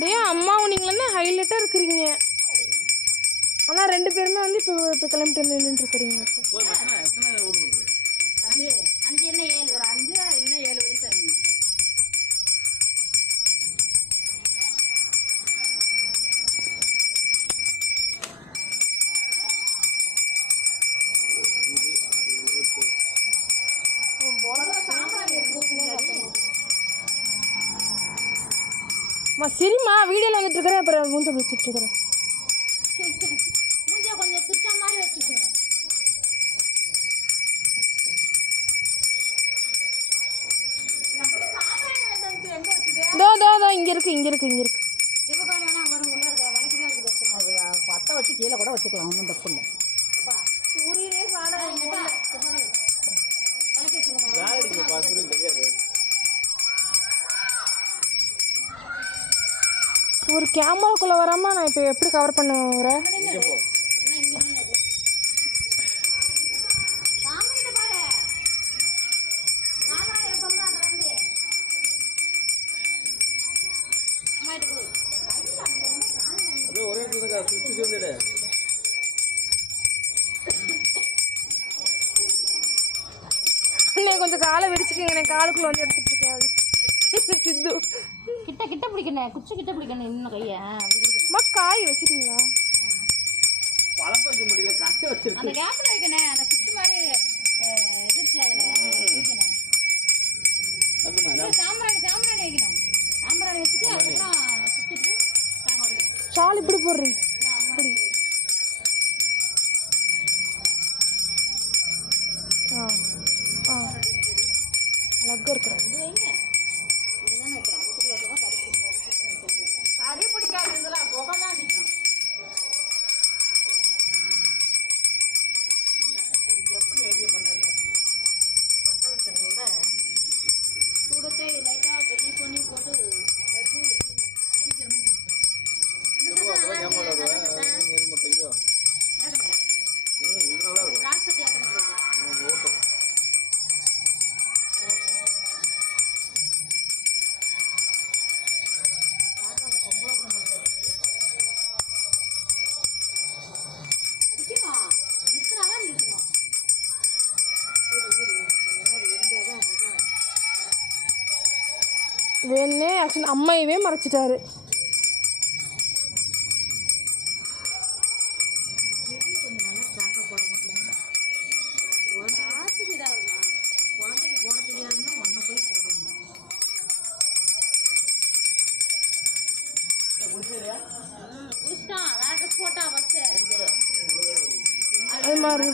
அப்படியே அம்மாவும் நீங்களும் தான் ஹைலைட்டாக இருக்கிறீங்க. ஆனால் 2 பேருமே வந்து இப்போ கிளம்பிட்டு வந்து நின்றுருக்கிறீங்க. அம்மா சரிம்மா, வீடியோவில் வந்துட்டு இருக்கிறேன். அப்புறம் மூஞ்ச வச்சுட்டு இருக்கிறேன். கொஞ்சம் சுற்ற மாதிரி வச்சுக்கணும். தோ இங்கே இருக்கு. அது பட்டை வச்சு கீழே கூட வச்சுக்கலாம், ஒன்றும் தப்பு இல்லை. ஒரு கேமராக்குள்ளே வராமல் நான் இப்போ எப்படி கவர் பண்ணுவேன்? அண்ணே கொஞ்சம் காலை விரிச்சுக்கங்க, காலுக்குள்ள வந்து எடுத்துட்டு இருக்கேன். சித்து கிட்ட பிடிக்கணும், குச்சி கிட்ட பிடிக்கணும். இன்னும் கையை அம்மா காய் வச்சிட்டீங்களா? பழக்க வைக்க முடியல, காய வச்சிருக்கேன். அந்த கேப்ல வைக்கணும். அந்த குச்சி மாதிரி இது இருக்குல்ல, அதில் வைக்கணும். சாம்பிராணி வைக்கணும். சாம்பிராணி வச்சுட்டு அதுக்கப்புறம் சுற்றிட்டு தேங்காய் உடைக்கணும். ஷால் இப்படி போடுறீங்க? இப்படி அழகாக இருக்கிறேன். இது வைங்க. இதுதான் வைக்கிறோம். கறி பிடிக்காது, இதெல்லாம் புகை தான் அடிக்கும். எப்படி ஐடியா பண்ணுறது? பற்ற வைக்கிறத விட சூடத்தை லைட்டாக பெரிய பண்ணி போட்டு சீக்கிரமாக ராசத்தை ஆட்ட மாட்டேங்குது. வேணே ஆக்சுவலி அம்மாயவே மறைச்சிட்டாரு. அது மாதிரி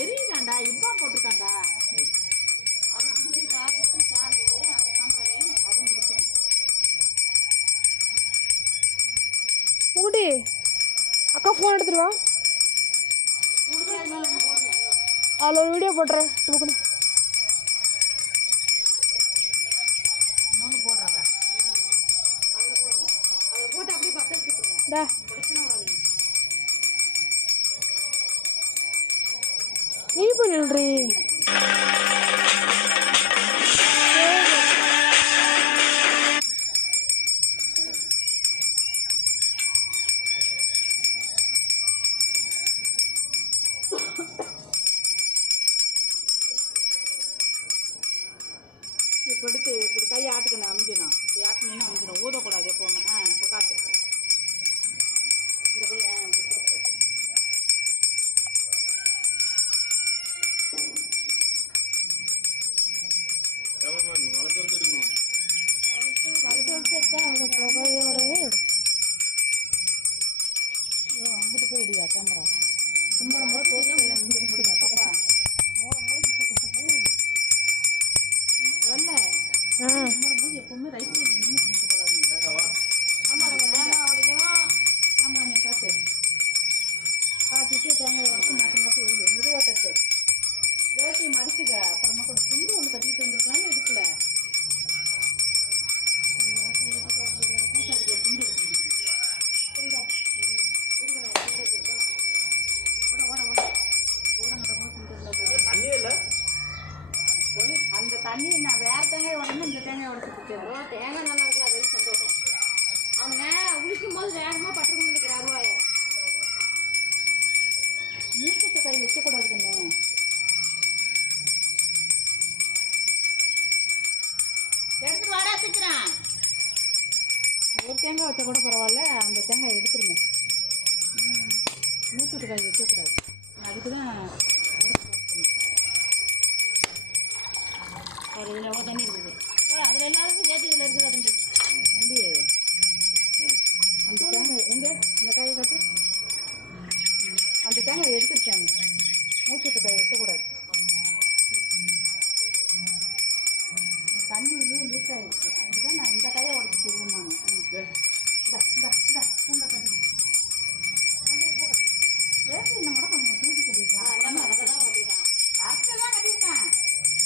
எரியுதாண்டா, இப்பா போட்டிருக்காண்டா. மூடி அக்கா ஃபோன் எடுத்துட்டு வா, அதில் ஒரு வீடியோ போட்டுறேன். இன்னொன்று போடுறதா அதில் போட்டு அப்படியே பற்ற வச்சுருங்க. நீ பண்ணுறீ இப்போ எடுத்து இப்படி கையை ஆட்டுக்கணும், அமிஞ்சிடும். இப்படி ஆட்டினீங்கன்னா அமிஞ்சிடும், ஊதக்கூடாது எப்போவுமே. இப்போ காட்டு இந்த கை இப்படி கொடுத்து அங்கிட்டு போயிடுயா கேமரா. கும்பிடும் போது தோட்டம் இல்லை, இங்கே கும்பிடுங்க பாப்பா. இல்லை கும்பிடும்போது எப்பவுமே ரைட் சைடு நின்று கும்பிட்டு போடாதுங்க. ஆமாம், நம்ம தேங்காய் உடைக்கணும். ஆமாம், நீ காட்டு காட்டிட்டு தேங்காய் உடச்சி மாற்றி வருது. மெதுவாக தட்டு, வேட்டியை மடிச்சுக்க. அப்புறமா கூட துண்டு ஒன்று கட்டிட்டு வந்துருக்கலாம், எடுக்கல. துண்டு ஓட தண்ணி நான் வேற தேங்காய் உடனே இந்த தேங்காய் உடச்சிட்டு தேங்காய் நல்லா இருக்குல்ல அது சந்தோஷம். அவங்க உளிக்கும் போது வேகமாக பட்டு நினைக்கிற அருவாயை மூச்சத்தை கை வைக்கக்கூடாது கண்ணு. எடுத்துட்டு வாடா சீக்கிரம். ஒரு தேங்காய் வச்சா கூட பரவாயில்ல, அந்த தேங்காய் எடுத்துருங்க. மூச்சுட்டு கை வைக்கக்கூடாது. அதுக்கு தான் ஒரு இதில் எவ்வளோ தண்ணி இருக்குது. அதில் எல்லாருக்கும் சேர்த்து இதில் இருக்குது தம்பி. தம்பி அந்த தேங்காய் எங்கே இந்த காயை கட்டு. அந்த தேங்காய் எடுத்துருச்சாங்க. மூச்சுட்டு கை வைக்கக்கூடாது. தண்ணி லீக் ஆகிடுச்சு. அதுதான் நான் இந்த காயை உடச்சி திரும்பமானேன். இந்த கட்டு வேட்டி இன்னும் கூட கொஞ்சம் தூக்கி கட்டிருக்கேன். கரெக்டாக கட்டியிருக்கேன்.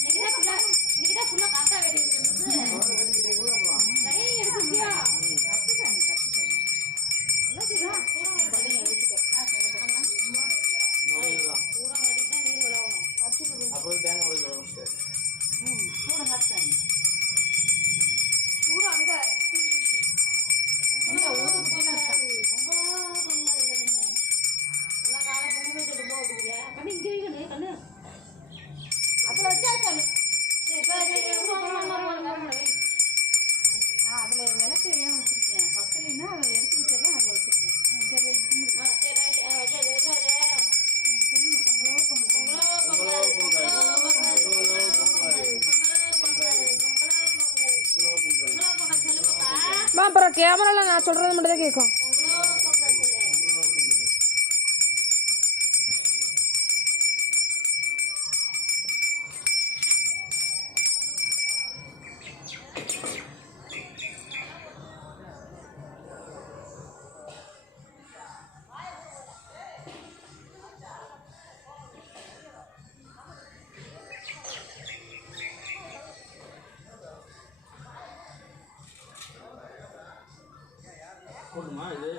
இன்னைக்கு தான் ஃபுல்லாக கரெக்டாக வெடி இருக்குது. எடுத்துக்கியா கட்டுட்டேன் கூட கட்டி தான் நீர் விளவணும். அப்புறம் தேங்காய் உடைக்கணும். கூட கட்டுறேன். கூட அங்கே இல்லை ஊருக்கு பொங்கல் எல்லாம் காலை பொங்கல் வச்சுட்டு போக அப்படிங்கிறியா கண்ணு இங்கே வைக்கணும் கண்ணு அதில் வச்சாச்சு. நான் அதில் விளக்கு ஏன் வச்சுருக்கேன் பத்தலைன்னா அதை எடுத்து வச்சதான் அதில் வச்சுருக்கேன். சரி வச்சு சொல்லுங்க. அப்புறம் கேமராவில் நான் சொல்கிறது மட்டும் தான் கேட்கும். போடுமா இது?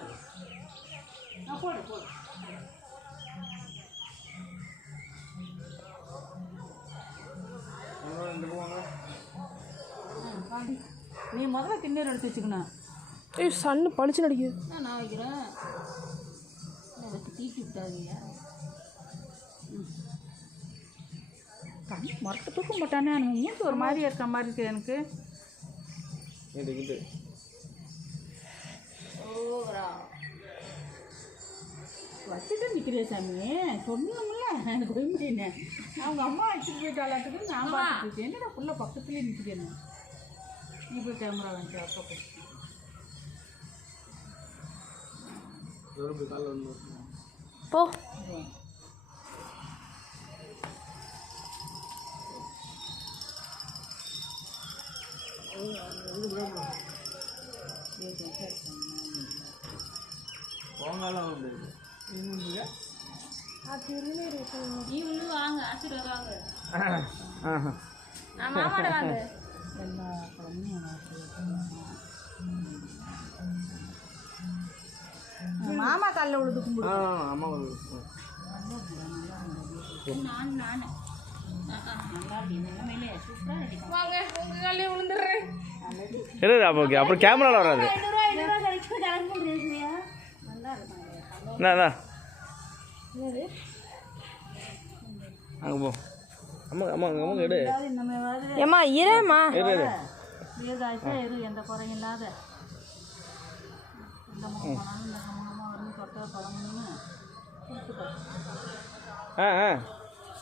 போடு. நீ முதல்ல கிண்ணீர் எடுத்து வச்சுக்கணும். ஏய் சன்னு பளிச்சு நடிக்குது. நான் வைக்கிறேன் தீட்டி விட்டாதீங்க. கண்ணு மரத்தை தூக்க மாட்டானே. நம்ம மூச்சு ஒரு மாதிரியா இருக்கிற மாதிரி இருக்குது எனக்கு. இது ஓவரா வச்சுட்டு நிற்கிறேன் சாமி. சொன்னோம்ல எனக்கு போய் முடியல. அவங்க அம்மா வச்சுட்டு போயிட்டாலாட்டுக்கு நான் பார்த்துட்டு இருக்கேன். என்னடா ஃபுல்லாக பக்கத்துலேயே நிற்கிறேன். நீ போய் கேமரா வாங்கி அப்போ காலில் வந்து போ. போங்காலம் வந்து நீ உள்ள வாங்க ஆசீர்வாதம் வாங்க. நான் மாமாட வாங்க. எல்லா குழந்தையும் மாமா காலில் விழுது கும்பிடு. அம்மா நான் நல்லா இருக்கு. நிலைமையிலே சூப்பராக ரெடி வாங்க உங்க காலையே விழுந்துடுறேன். ஓகே. அப்புறம் கேமராவில் வராது. 500 கழிச்சு கலந்து பேசுறியா? நல்லா இருக்கும். என்ன அங்கே போ. அம்மா எடு. ஏம்மா இரேம்மா. வீடாச்சா இரு, எந்த குறையும் இல்லாத. இந்த முகம் போனாலும் இந்த முகமாக வரும். தொட்டை பழமுன்னு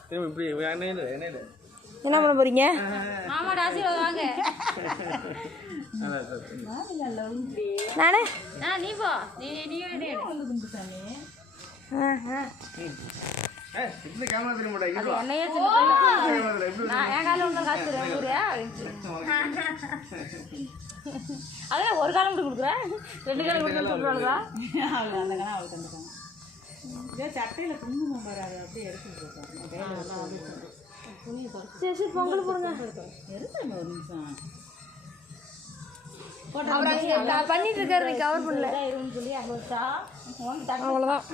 திரும்ப இப்படி என்ன என்ன பண்ண போறீங்க? மாமாட ஆசீர்வாதம் வாங்க. நானே நீ போ. நீ வந்து கும்பிட்டானே. இந்த கேமரா தெரிய மாட்டேன். என்னையே நான் என் காலம் ஒன்று காசு ஊரியா அதான் ஒரு காலம் கொடுக்குறேன். 2 காலம் கொடுக்குறாளுதா? அவள் அந்த கணா அவள் தந்துட்டாங்க. இதே சட்டையில் குங்குமம் வராது. அப்படியே எடுத்துட்டு இருக்காங்க. சரி சரி பொங்கல் போடுங்க. எடுத்தாங்க ஒரு நிமிஷம். பண்ணிட்டு இருக்காரு. நீ கவர் பண்ணல. இருன்னு சொல்லி அங்கே வச்சா அவ்வளோதான்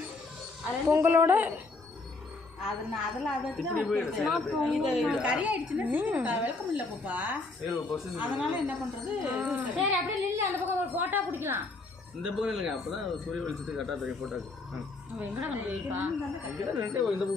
பொங்கலோட அதெல்லாம் அதை வச்சு தான் இப்படி போயிடு இது கறி ஆயிடுச்சுன்னா சீக்கிரம் விளக்கம் இல்லை பாப்பா. ஒரு பொசிஷன் அதனால என்ன பண்றது, சரி அப்படியே நில்லு, அந்த பக்கம் ஒரு போட்டோ பிடிக்கலாம். இந்த பக்கம் இல்லைங்க அப்போ தான் சூரிய வெளிச்சத்துக்கு கரெக்டாக தெரியும் ஃபோட்டோக்கு அவன் எங்கடா வந்து வைப்பா? இங்கே தான் ரெண்டே இந்த பக்கம்